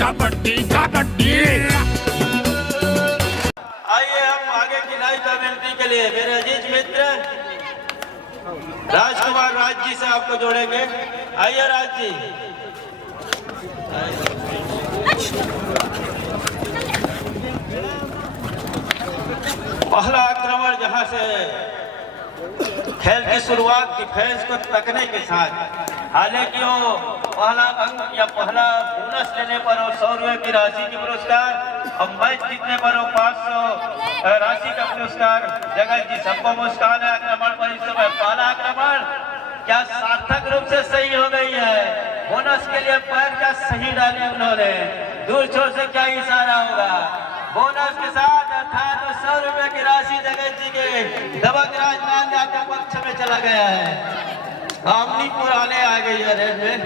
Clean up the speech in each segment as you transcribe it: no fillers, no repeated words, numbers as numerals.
कबड्डी कबड्डी। आइए हम आगे की लाइव कमेंट्री के लिए मेरे अजीज मित्र राजकुमार राज जी से आपको जोड़ेंगे। आइए राज जी। पहला आक्रमण जहां से खेल की शुरुआत डिफेंस को तकने के साथ, हालांकि वो पहला अंक या पहला बोनस लेने पर और 100 रुपए की राशि की पुरस्कार और मैच जीतने पर वो 500 राशि का पुरस्कार। जगत जी सबको मुस्कान है आक्रमण पर। इस समय पहला आक्रमण क्या सार्थक रूप से सही हो गई है। बोनस के लिए पैर क्या सही डाली उन्होंने। दूर छोर से क्या इशारा होगा। बोनस के साथ अर्थात 100 रुपए की राशि जगत जी के दबंग राजनांदगांव के पक्ष में चला गया है। कामनी पुराने आ गई है रेड में।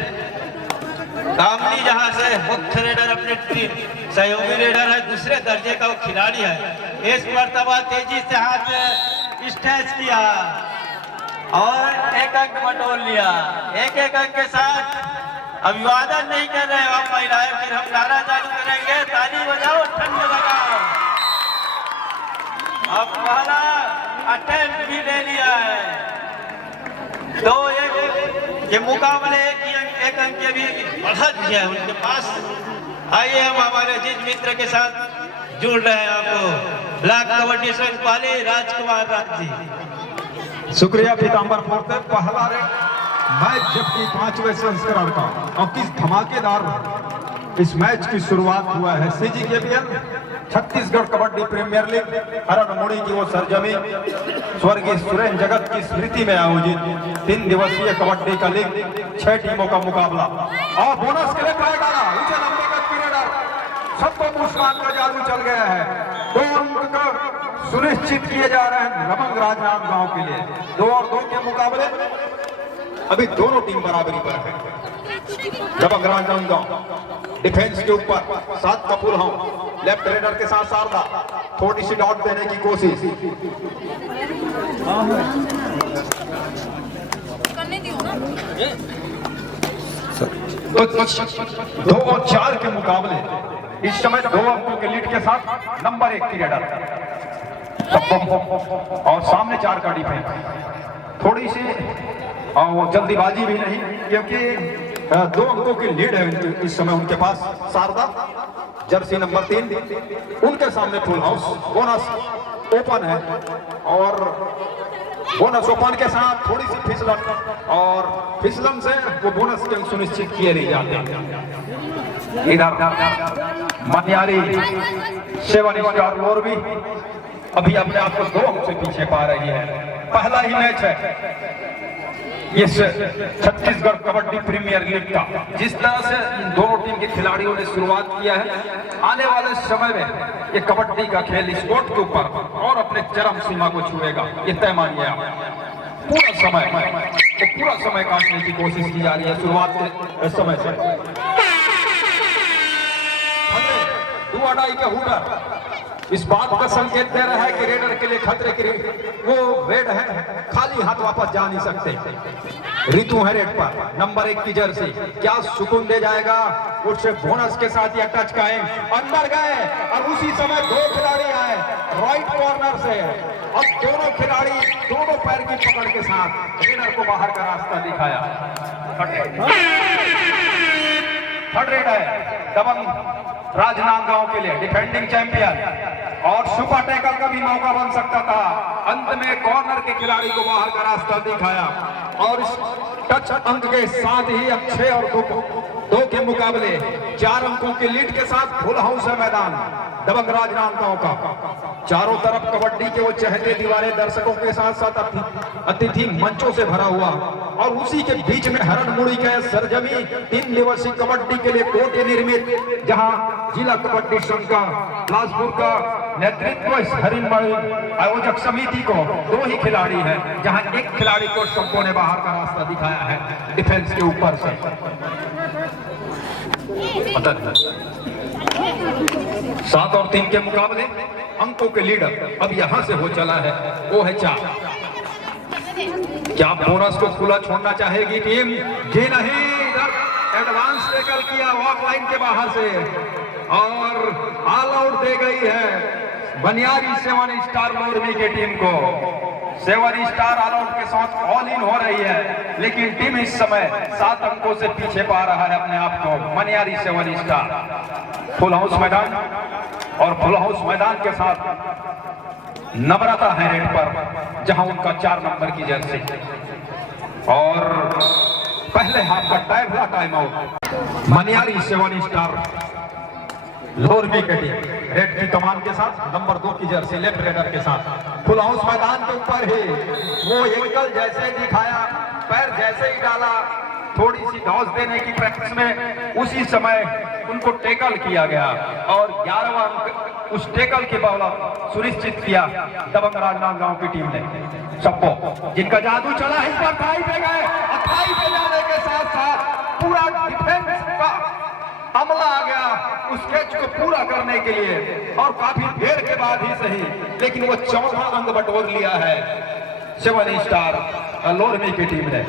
कामनी जहां से मुख्य रेडर अपने सहयोगी रेडर है, दूसरे दर्जे का वो खिलाड़ी है। इस मर्तबा तेजी से हाथ में स्ट्रेच किया और एक अंक बटोर लिया। एक एक अंक के साथ अभिवादन नहीं कर रहे हो आप महिलाएं, फिर हम नारा चालू करेंगे। ताली बजाओ, ठंड लगाओ। अब पहला अटेम्प्ट भी ले लिया है। 2-1 के मुकाबले एक अंक के भी बढ़त है उनके पास। आइए हम हमारे अजीज मित्र के साथ जुड़ रहे हैं आपको। ब्लैक कबड्डी संघ पाली राजकुमार राज जी। शुक्रिया पीताम्बर फोर्ते। पहला मैच जबकि 5वें संस्करण का और किस धमाकेदार इस मैच की शुरुआत हुआ है। CGKBL Chhattisgarh kabaddi premier league Haranmudi की वो सरजमी स्वर्गीय सुरेंद्र जगत की स्मृति में आयोजित 3 दिवसीय कबड्डी का लीग 6 टीमों का मुकाबला और बोनस के लिए ट्राई डाला। ऊंचे लंबे का पीरियड सबको मुस्कान का जादू चल गया है। 2 अंक सुनिश्चित किए जा रहे हैं दबंग राजनांदगांव के लिए। 2 और 2 के मुकाबले अभी दोनों टीम बराबरी पर है। दबंग राजनांदगांव डिफेंस के ऊपर 7 का फुल हाउस लेफ्ट रेडर के साथ शारदा थोड़ी सी डॉट देने की कोशिश। तो 2 और 4 के मुकाबले इस समय 2 अंकों के लीड के साथ नंबर 1 की रेडर और सामने 4 का डिफेंस। थोड़ी सी और जल्दीबाजी भी नहीं, क्योंकि 2 अंकों की लीड है इस समय उनके पास। शारदा जर्सी नंबर 3 उनके सामने फुल हाउस। बोनस ओपन है और बोनस ओपन के साथ थोड़ी सी फिसलन और फिसलन से वो बोनस के सुनिश्चित किए नहीं जाते। इधर मनियारी 7 स्टार मोरबी अभी अपने आप को 2 अंक से पीछे पा रही है। पहला ही मैच है इस छत्तीसगढ़ कबड्डी प्रीमियर लीग का। जिस तरह से इन दोनों टीम के खिलाड़ियों ने शुरुआत किया है, आने वाले समय में ये कबड्डी का खेल इस कोर्ट के ऊपर और अपने चरम सीमा को छुएगा, ये तय मानिए आप। पूरा समय काटने की कोशिश की जा रही है शुरुआत के समय से। दो अड़ाई के हुटर इस बात का संकेत दे रहा है कि रेडर के लिए खतरे के वो रेड है, खाली हाथ वापस जा नहीं सकते। ऋतु है रेड पर नंबर 1 की जर्सी, क्या सुकून दे जाएगा। उससे बोनस के साथ यह टच का अंदर गए और उसी समय 2 खिलाड़ी आए राइट कॉर्नर से। अब दोनों खिलाड़ी दोनों पैर की पकड़ के साथ रेडर को बाहर का रास्ता दिखाया। थर्ड रेड है दबंग राजनांदगांव के लिए डिफेंडिंग चैंपियन और सुपर टैकल का भी मौका बन सकता था। अंत में कॉर्नर के खिलाड़ी को बाहर का रास्ता दिखाया और इस टच अंक के साथ ही अब 6 और 2 के मुकाबले 4 अंकों के लीड के साथ फुल हाउस है मैदान दबंग राजनांदगांव का। चारों तरफ कबड्डी के वो चहते दीवारे दर्शकों के साथ साथ अतिथि मंचों से भरा हुआ और उसी के बीच में हरणमुड़ी का सरजमी 3 दिवसीय कबड्डी के लिए कोर्ट निर्मित, जहां जिला कबड्डी संघ का बिलासपुर का नेतृत्व इस हरणमुड़ी आयोजक समिति को 2 ही खिलाड़ी है, जहां एक खिलाड़ी को सबको ने बाहर का रास्ता दिखाया है डिफेंस के ऊपर से। 7 और 3 के मुकाबले अंकों के लीडर अब यहां से हो चला है, वो है 4। क्या बोनस को खुला छोड़ना चाहेगी टीम? जी नहीं, एडवांस टैकल किया वॉक लाइन के बाहर से और ऑल आउट दे गई है बनियारी 7 स्टार लोरमी की टीम को। 7 स्टार ऑल आउट के साथ ऑल इन हो रही है, लेकिन टीम इस समय 7 अंकों से पीछे पा रहा है अपने आप को। बनियारी 7 स्टार फुल हाउस मैदान और फुल हाउस मैदान के साथ नम्रता है रेड पर, जहां उनका 4 नंबर की जर्सी और पहले हाफ का time out. Maniyari 7 star Lormi की टीम रेड की कमान के साथ नंबर 2 की जर्सी लेफ्ट रेडर के साथ फुल हाउस मैदान के ऊपर ही वो एंकल जैसे दिखाया, पैर जैसे ही डाला, थोड़ी सी डॉज देने की प्रैक्टिस में उसी समय उनको टेकल किया गया और 11वां अंक उस टेकल के बदौलत सुनिश्चित किया दबंग राजनांदगांव की टीम ने। सबको जिनका जादू चला है, इस बार थाई पे गए, थाई पे जाने के साथ साथ पूरा डिफेंस का हमला आ गया उस कैच को पूरा करने के लिए और काफी देर के बाद ही सही, लेकिन वो 4वां अंक बटोर लिया है 7 स्टार लोरमी की टीम ने।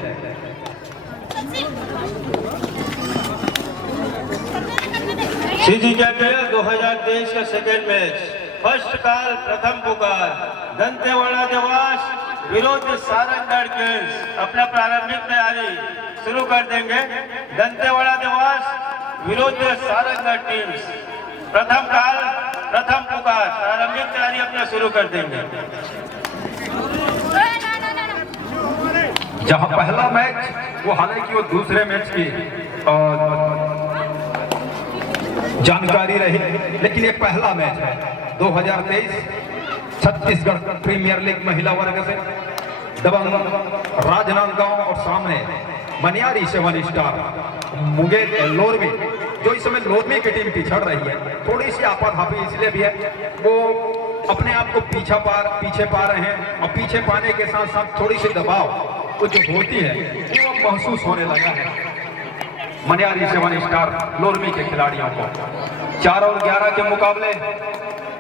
सीजी कैपिटल 2023 का सेकेंड मैच, फर्स्ट कॉल प्रथम पुकार दंतेवाड़ा देवास विरोध सारंगगढ़ किंग्स। अपना प्रारंभिक तैयारी शुरू कर देंगे। दंतेवाड़ा देवास विरोध सारंगगढ़ टीम्स, प्रथम काल प्रथम पुकार, प्रारंभिक तैयारी अपना शुरू कर देंगे। जहां पहला मैच वो हालांकि वो दूसरे मैच की जानकारी रही, लेकिन ये पहला मैच है 2023 छत्तीसगढ़ प्रीमियर लीग महिला वर्ग से दबंग राजनांदगांव और सामने मनियारी 7 स्टार मुंगेर लोरमी, जो इस समय लोरमी की टीम पिछड़ रही है। थोड़ी सी आपाधापी इसलिए भी है, वो अपने आप को पीछे पा रहे हैं और पीछे पाने के साथ साथ थोड़ी सी दबाव वो जो होती है वो महसूस होने लगा है मनियारी 7 स्टार लोरमी के खिलाड़ियों को। 4 और 11 के मुकाबले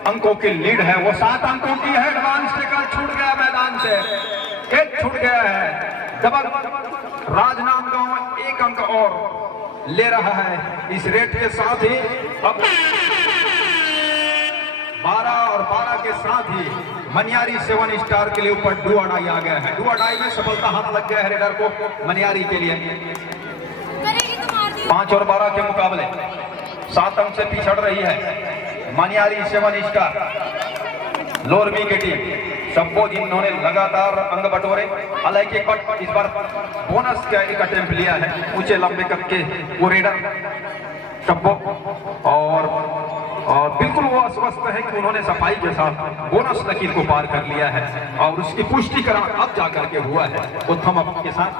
अंकों की लीड है, वो 7 अंकों की है। एडवांस टैकल छूट गया मैदान से, एक छूट गया है। दबंग राजनांदगांव 1 अंक और ले रहा है इस रेट के साथ ही। अब 12 और 12 के साथ ही मनियारी 7 स्टार के लिए ऊपर डू और डाई आ गया है। डू और डाई में सफलता हाथ लग गया है रेडर को मनियारी के लिए। 5 और 12 के मुकाबले 7 अंक से पिछड़ रही है मनियारी 7 स्टार लोरमी की टीम। सबको जिन्होंने लगातार अंक बटोरे, हालांकि इस बार बोनस का एक अटेम्प्ट लिया है ऊंचे लंबे कद के वो रेडर सबको, और बिल्कुल वो आश्वस्त है कि उन्होंने सफाई के साथ बोनस लकीर को पार कर लिया है और उसकी पुष्टिकरण अब जाकर के हुआ है वो थम अप के साथ।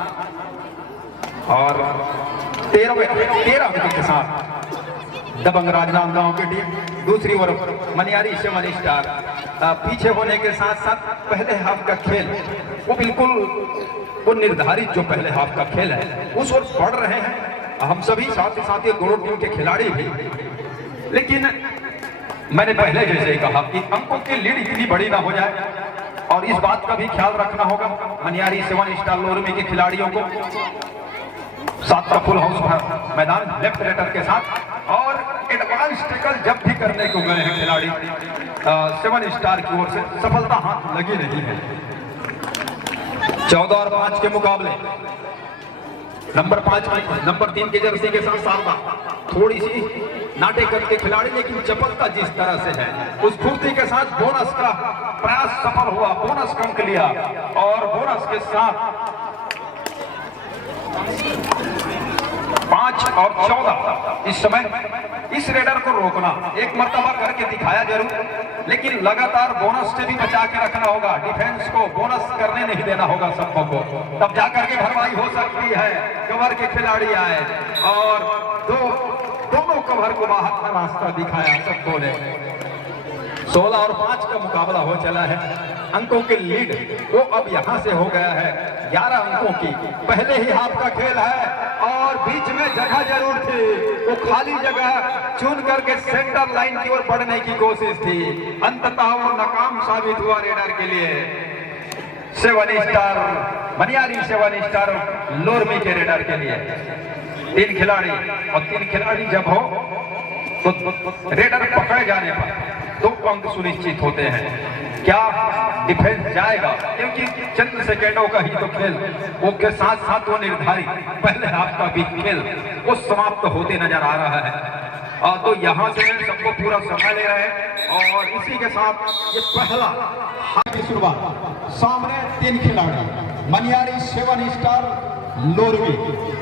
और 13 अंक के साथ दबंग राजनांदगांव की टीम। दूसरी ओर मनियारी 7 स्टार पीछे होने के साथ साथ पहले हाफ का खेल वो बिल्कुल वो निर्धारित जो पहले हाफ का खेल है उस ओर बढ़ रहे हैं हम सभी, साथ ही साथ ये दोनों टीम के खिलाड़ी भी। लेकिन मैंने पहले जैसे कहा कि अंकों की लीड इतनी बड़ी ना हो जाए और इस बात का भी ख्याल रखना होगा मनियारी 7 स्टार लोरमी के खिलाड़ियों को। 7 का फुल हाउस मैदान लेफ्ट रेडर के साथ और एडवांस टैकल जब भी करने को गए हैं खिलाड़ी 7 स्टार की ओर से सफलता हाथ लगी नहीं है। 14 और 5 के मुकाबले नंबर 5 नंबर 3 के जर्सी के साथ सारदा थोड़ी सी नाटे करके खिलाड़ी, लेकिन चपलता जिस तरह से है उस फुर्ती के साथ बोनस का प्रयास सफल हुआ, बोनस का अंक लिया और बोनस के साथ 5 और 14 इस समय इस रेडर को रोकना एक मर्तबा करके दिखाया जरूर, लेकिन लगातार बोनस से भी बचा के रखना होगा। डिफेंस को बोनस करने नहीं देना होगा सबको को, तब जाकर के भरवाई हो सकती है। कवर के खिलाड़ी आए और दोनों कवर को बाहर का रास्ता दिखाया सबको ने। 16 और 5 का मुकाबला हो चला है। अंकों की लीड वो अब यहां से हो गया है 11 अंकों की। पहले ही हाफ का खेल है और बीच में जगह जरूर थी, वो खाली जगह चुन करके सेंटर लाइन की ओर बढ़ने की कोशिश थी। अंततः वो नाकाम साबित हुआ रेडर के लिए। 7 स्टार मनियारी 7 स्टार लोरमी के रेडर के लिए 3 खिलाड़ी, और 3 खिलाड़ी जब हो तो रेडर पकड़े जाने पर 2 अंक सुनिश्चित होते हैं। क्या डिफेंस जाएगा, क्योंकि चंद सेकेंडों का ही तो खेल, वो के साथ साथ वो निर्धारित पहले हाफ का भी खेल वो समाप्त होते नजर आ रहा है। तो यहाँ से सबको पूरा समय ले रहे हैं और इसी के साथ ये पहला हाफ की शुरुआत। सामने 3 खिलाड़ी, मनियारी 7 स्टार लोरवी,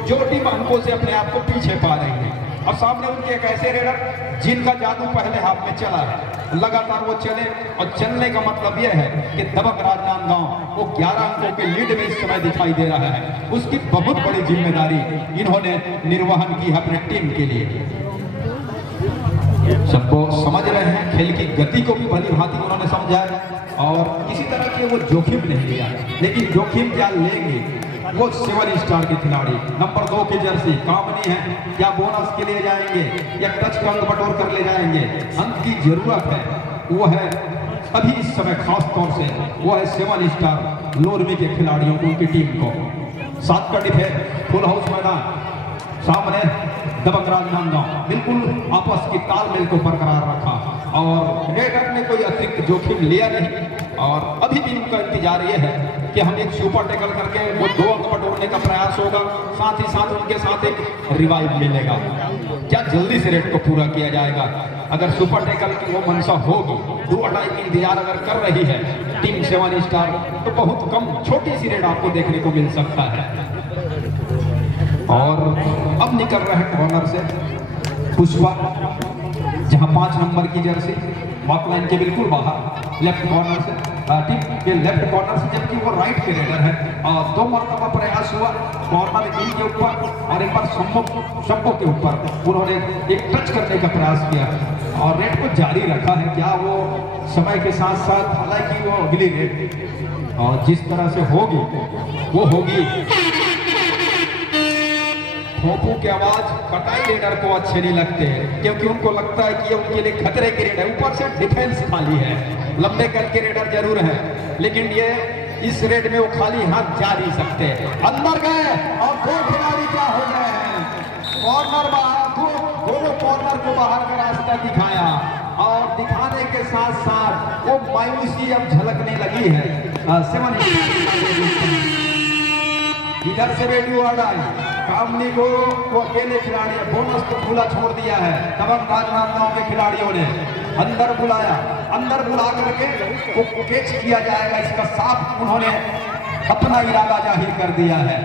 जो टीम अंकों से अपने आप को पीछे पा रही है, और सामने उनके एक ऐसे रेडर जिनका जादू पहले हाफ में चला है, लगातार वो चले, और चलने का मतलब यह है कि दबंग राजनांदगांव वो 11 अंकों के लीड में इस समय दिखाई दे रहा है। उसकी बहुत बड़ी जिम्मेदारी इन्होंने निर्वहन की है अपने टीम के लिए। सबको समझ रहे हैं, खेल की गति को भी भली भांति उन्होंने समझा है, और किसी तरह के वो जोखिम नहीं लिया, लेकिन जोखिम क्या लेंगे वो 7 स्टार के खिलाड़ी। नंबर 2 की जर्सी कामनी है, क्या बोनस के लिए जाएंगे या टच का अंक बटोर कर ले जाएंगे? अंक की जरूरत है, वो है अभी इस समय खास तौर से वो है 7 स्टार लोरवी के खिलाड़ियों को, उनकी टीम को। 7 का डिफेंस, फुल हाउस मैदान, सामने दबंग राजनांदगांव बिल्कुल आपस की तालमेल को बरकरार रखा, और रेडर ने कोई अतिरिक्त जोखिम लिया नहीं, और अभी भी उनका इंतजार ये है कि हम एक सुपर टैकल करके वो 2 अंक बटोरने का प्रयास होगा, साथ ही साथ उनके साथ एक रिवाइव मिलेगा। क्या जल्दी से रेड को पूरा किया जाएगा? अगर सुपर टैकल की वो मंशा होगी, 2 अटाई की इंतजार अगर कर रही है टीम 7 स्टार, तो बहुत कम छोटी सी रेड आपको देखने को मिल सकता है। और अब निकल रहे हैं कॉर्नर से पुष्पा, जहां 5 नंबर की जर्सी वॉक लाइन के बिल्कुल बाहर लेफ्ट कॉर्नर से, टीम के लेफ्ट कॉर्नर से, जबकि वो राइट के रेडर है। 2 मरतबा प्रयास हुआ कॉर्नर इन के ऊपर और एक बार शंभू के ऊपर उन्होंने एक टच करने का प्रयास किया और रेड को जारी रखा है। क्या वो समय के साथ साथ, हालांकि वो अगली रेड और जिस तरह से होगी वो होगी, भोंपू की आवाज कटाई रेडर को अच्छे नहीं लगते, क्योंकि उनको लगता है कि ये उनके लिए खतरे की रेड है। ऊपर से डिफेंस खाली है, लंबे कद के रेडर जरूर है, लेकिन ये इस रेड में वो खाली हाथ जा नहीं सकते। अंदर गए और 2 खिलाड़ी क्या हो गए हैं, कॉर्नर बाहर, दोनों कॉर्नर को बाहर का रास्ता दिखाया, और दिखाने के साथ साथ वो मायूसी अब झलकने लगी है। 7 इधर से रेडियो आ रहा है, कामनी को वो अकेले खिलाड़ी है, बोनस तो खुला छोड़ दिया है। दबंग राजनांदगांव के खिलाड़ियों ने अंदर बुलाया, अंदर बुला करके वो कैच किया जाएगा, इसका साफ उन्होंने अपना इरादा जाहिर कर दिया है।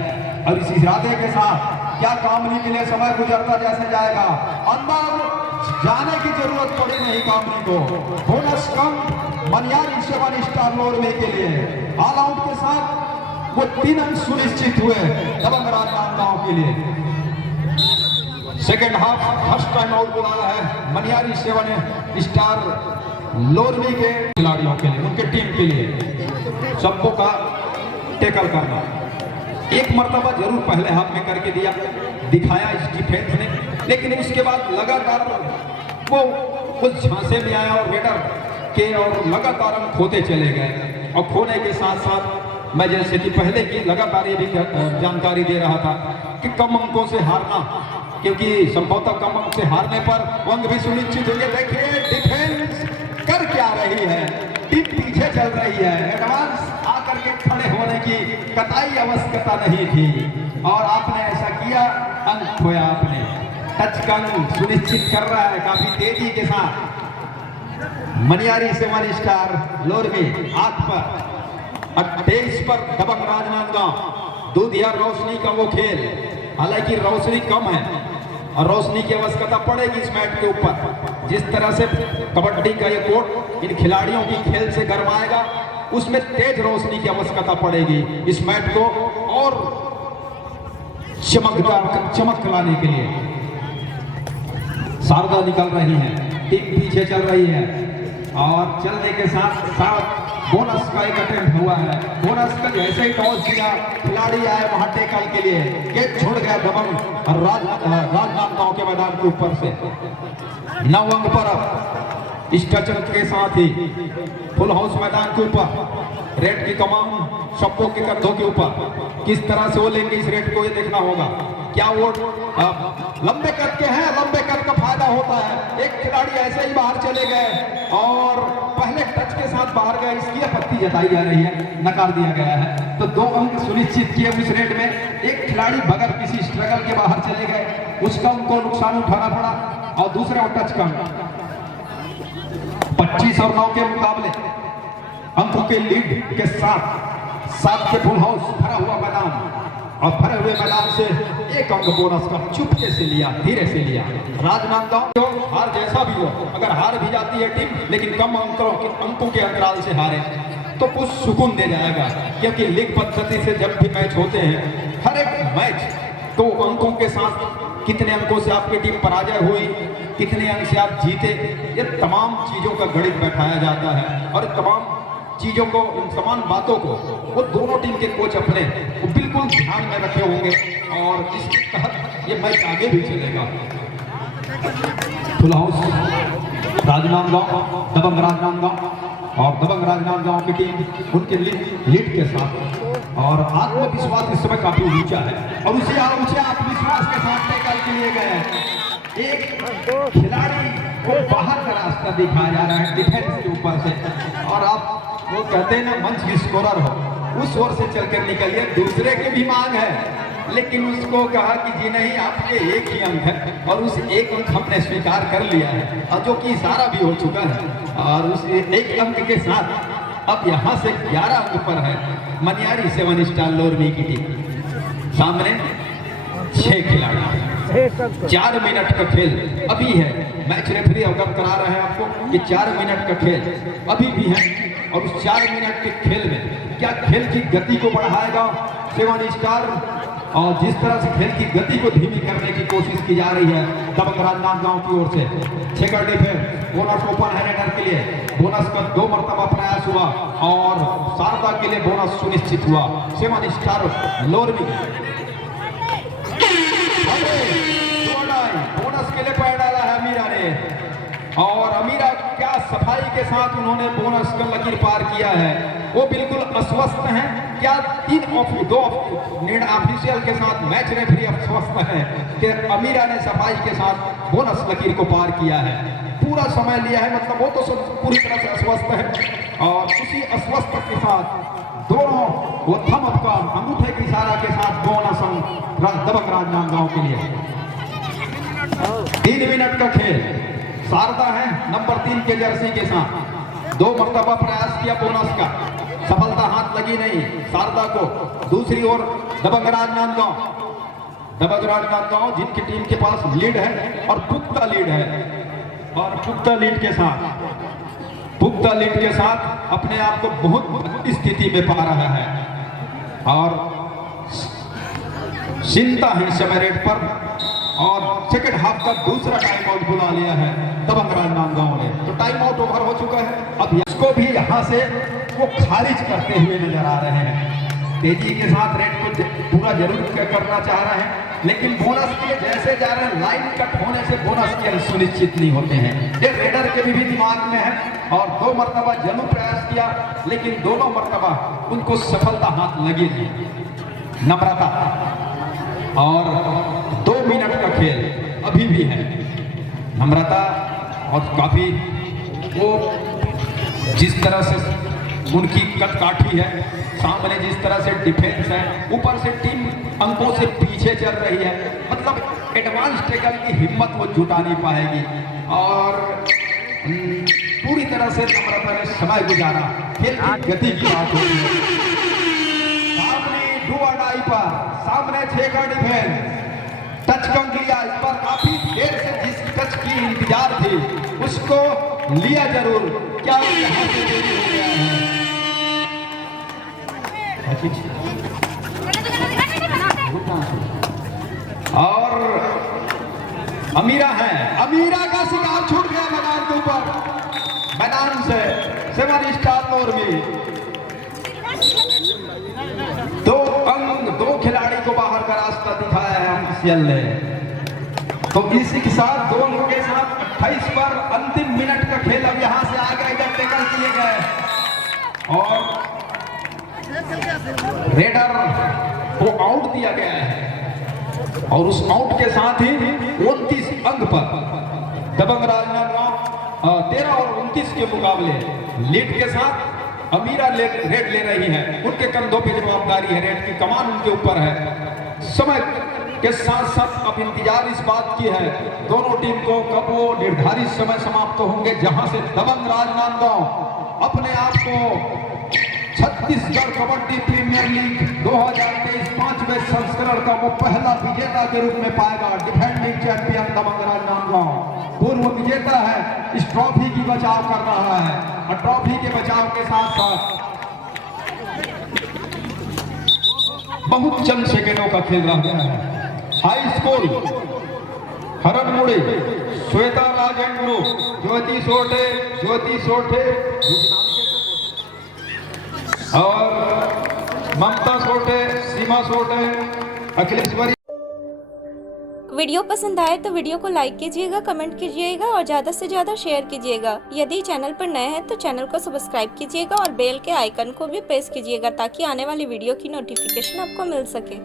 और इस इरादे के साथ क्या कामनी के लिए समय गुजरता जैसे जाएगा, अंदर जाने की जरूरत पड़ी नहीं कामनी को। बोनस कम मनियारी 7 स्टार लोरवे के लिए ऑल आउट के साथ वो 3 अंक सुनिश्चित हुए दबंग राजनांदगांव के लिए। Second half first time out बुलाया है मनियारी 7 स्टार लोरवी के खिलाड़ियों के लिए, उनके टीम के लिए। सबको का टैकल करना, एक मर्तबा जरूर पहले हाफ में करके दिखाया इस डिफेंस ने, लेकिन उसके बाद लगातार वो उस झांसे में आया और रेडर के और लगातार हम खोते चले गए, और खोने के साथ साथ मैं जैसे कि पहले की लगातार ये भी जानकारी दे रहा था कि कम अंकों से हारना, क्योंकि संभवतः कम अंक से हारने पर अंक भी सुनिश्चित होंगे। देखिए डिफेंस कर क्या रही है, टीम पीछे चल रही है, एडवांस आकर के खड़े होने की कतई आवश्यकता नहीं थी, और आपने ऐसा किया, अंक खोया आपने। टच का अंक सुनिश्चित कर रहा है काफी तेजी के साथ मनियारी 7 स्टार लोरवी, 8 पर 28 पर दबंग राजनांदगांव। दूधिया रोशनी का वो खेल, हालांकि रोशनी कम है और रोशनी की आवश्यकता पड़ेगी इस मैच के ऊपर। जिस तरह से कबड्डी का ये कोर्ट इन खिलाड़ियों की खेल से गरमाएगा, उसमें तेज रोशनी की आवश्यकता पड़ेगी इस मैच को और चमक लाने के लिए। शारदा निकल रही है, टीम पीछे चल रही है, और चलने के साथ साथ बोनस का एक अटेम्प्ट हुआ है। बोनस का जैसे ही टॉस दिया, खिलाड़ी आए वहां टेकल के लिए, गेट छोड़ गया दबंग राजनांदगांव के मैदान के ऊपर से। 9 अंक पर अब इस टच के साथ ही फुल हाउस मैदान के ऊपर रेड की कमान शब्दों के कंधों के ऊपर किस तरह से वो लेंगे इस रेड को, ये देखना होगा। क्या वो लंबे कद के हैं? लंबे कद का फायदा होता है। एक खिलाड़ी ऐसे ही बाहर चले गए और पहले टच के साथ बाहर गए, इसकी आपत्ति जताई जा रही है, नकार दिया गया है। तो 2 अंक सुनिश्चित किए उस रेड में। एक खिलाड़ी बगैर किसी स्ट्रगल के बाहर चले गए, उसका उनको नुकसान उठाना पड़ा, और दूसरा वो टच का 25 और 9 के मुकाबले अंकों के लीड के साथ 7 के फुल हाउस भरा हुआ मैदान, और भरे हुए मैदान से 1 अंक बोनस का चुपके से लिया, धीरे से लिया। राजनांदगांव हार जैसा भी हो, अगर हार भी जाती है टीम लेकिन कम अंकों के अंतराल से हारे तो कुछ सुकून दे जाएगा, क्योंकि लीग पद्धति से जब भी मैच होते हैं, हर एक मैच 2 अंकों के साथ कितने अंकों से आपकी टीम पराजय हुई, कितने अंक से आप जीते, ये तमाम चीजों का गणित बैठाया जाता है। और तमाम चीजों को, इन तमाम बातों को वो दोनों टीम के कोच अपने बिल्कुल ध्यान में रखे होंगे, और इसके तहत ये मैच आगे भी चलेगा। फुल हाउस राजनांदगांव, दबंग राजनांदगांव, और दबंग राजनांदगांव की टीम उनके लीड के साथ, और आत्मविश्वास इस समय काफी ऊंचा है, और उसी ऊंचे आत्मविश्वास के साथ टैकल के लिए गए। एक खिलाड़ी को बाहर का रास्ता दिखाया जा रहा है डिफेंस के ऊपर से, और आप वो कहते हैं ना, मंच की स्कोरर हो, उस ओर से चलकर निकलिए। दूसरे की भी मांग है, लेकिन उसको कहा कि जी नहीं, आपके 1 ही अंक है, और उस 1 अंक हमने स्वीकार कर लिया है, और जो कि इशारा भी हो चुका है। और उस 1 अंक के साथ अब यहाँ से 11 अंक पर है मनियारी 7 स्टार लोरमी की टीम। सामने 6 खिलाड़ी, 4 मिनट का खेल अभी है। मैच रेफरी अवगत करा रहे हैं आपको कि 4 मिनट का खेल अभी भी है, और उस 4 मिनट के खेल में क्या खेल की गति को बढ़ाएगा 7 स्टार, और जिस तरह से खेल की गति को धीमी करने की कोशिश की जा रही है दबंग राजनांदगांव की ओर से। 6 डिफेंस बोनस ओपन हैंडर के लिए बोनस का 2 मरतबा प्रयास हुआ, और शारदा के लिए बोनस सुनिश्चित हुआ। 7 स्टार लोरमी बोनस के लिए पैर डाला है अमीरा ने, और अमीरा क्या सफाई के साथ उन्होंने बोनस का लकीर पार किया है। वो बिल्कुल अस्वस्थ हैं। क्या 2 निर्णय ऑफिशियल के साथ मैच रेफरी अस्वस्थ है कि अमीरा ने सफाई के साथ बोनस लकीर को पार किया है। पूरा समय लिया है, मतलब वो तो सब पूरी तरह से अस्वस्थ है, और उसी अस्वस्थ के साथ दोनों वो थम अप का अंगूठे की इशारा के साथ बोनस दबंग राजनांदगांव के लिए। 3 मिनट का खेल, शारदा है नंबर 3 के जर्सी के साथ, 2 मरतबा प्रयास किया बोनस का, सफलता हाथ लगी नहीं शारदा को। दूसरी ओर दबंग राजनांदगांव जिनकी टीम के पास लीड है और पुख्ता लीड है, और पुख्ता लीड के साथ अपने आप को बहुत स्थिति में पा रहा है, और चिंता है समय रेट पर। और सेकेंड हाफ का दूसरा टाइम आउट बुला लिया है दबंग राजनांदगांव ने, तो टाइम आउट ओवर हो चुका है। अब इसको भी यहाँ से वो खारिज करते हुए नजर आ रहे हैं। तेजी के साथ रेड को पूरा जरूर करना चाह रहे हैं, लेकिन बोनस के जैसे जा रहे हैं, लाइन कट होने से बोनस के अंक सुनिश्चित नहीं होते हैं। ये रेडर के भी दिमाग में है, और 2 मरतबा जरूर प्रयास किया, लेकिन दोनों मरतबा उनको सफलता हाथ लगी नहीं। नम्रता, और 2 मिनट का खेल अभी भी है। नम्रता और काफी वो जिस तरह से उनकी कटकाठी है, सामने जिस तरह से डिफेंस है, ऊपर से टीम अंकों से पीछे चल रही है, मतलब एडवांस टैकल की हिम्मत वो जुटा नहीं पाएगी, और पूरी तरह से नम्रता ने समय गुजारा। खेल की गति की बात होती है, सामने डुआडाई पर, सामने 6 का डिफेंस, टच कम लिया, इस पर काफी देर से जिस टच की इंतजार थी उसको लिया जरूर, क्या यहाँ से देरी हो गया है। और अमीरा है, अमीरा का शिकार छूट गया मैदान के ऊपर, मैदान से 7 स्टार लोरमी। 2 खिलाड़ी को बाहर का रास्ता दिखाया है ऑफिशियल ने। तो इसी के साथ 2 अंकों के साथ 28 पर अंतिम मिनट का खेल अब यहाँ से आ गए, जब टैकल किए गए, और रेडर को आउट दिया गया है और उस आउट के साथ ही 29 अंक पर दबंग राजनांदगांव 13 और 29 के मुकाबले लीड के साथ अमीरा रेड ले रही है। उनके कंधों पे जवाबदारी है, रेड की कमान उनके ऊपर है। समय के साथ साथ अब इंतजार इस बात की है दोनों टीम को कब वो निर्धारित समय समाप्त होंगे जहां से दबंग राजनांदगांव अपने आप को छत्तीसगढ़ कबड्डी प्रीमियर लीग 2023 5वें संस्करण का वो पहला विजेता के रूप में पाएगा। डिफेंडिंग चैंपियन दबंग राजनांदगांव पूर्व विजेता है, इस ट्रॉफी की बचाव कर रहा है और ट्रॉफी के बचाव के साथ साथ बहुत चंद सेकेंडों का खेल रह गया है। हाई स्कूल हरन मुड़े, श्वेता राजेंद्र, ज्योति सोठे और ममता सोठे, सीमा सोठे, अखिलेश्वरी। वीडियो पसंद आए तो वीडियो को लाइक कीजिएगा, कमेंट कीजिएगा और ज़्यादा से ज़्यादा शेयर कीजिएगा। यदि चैनल पर नए हैं तो चैनल को सब्सक्राइब कीजिएगा और बेल के आइकन को भी प्रेस कीजिएगा ताकि आने वाली वीडियो की नोटिफिकेशन आपको मिल सके।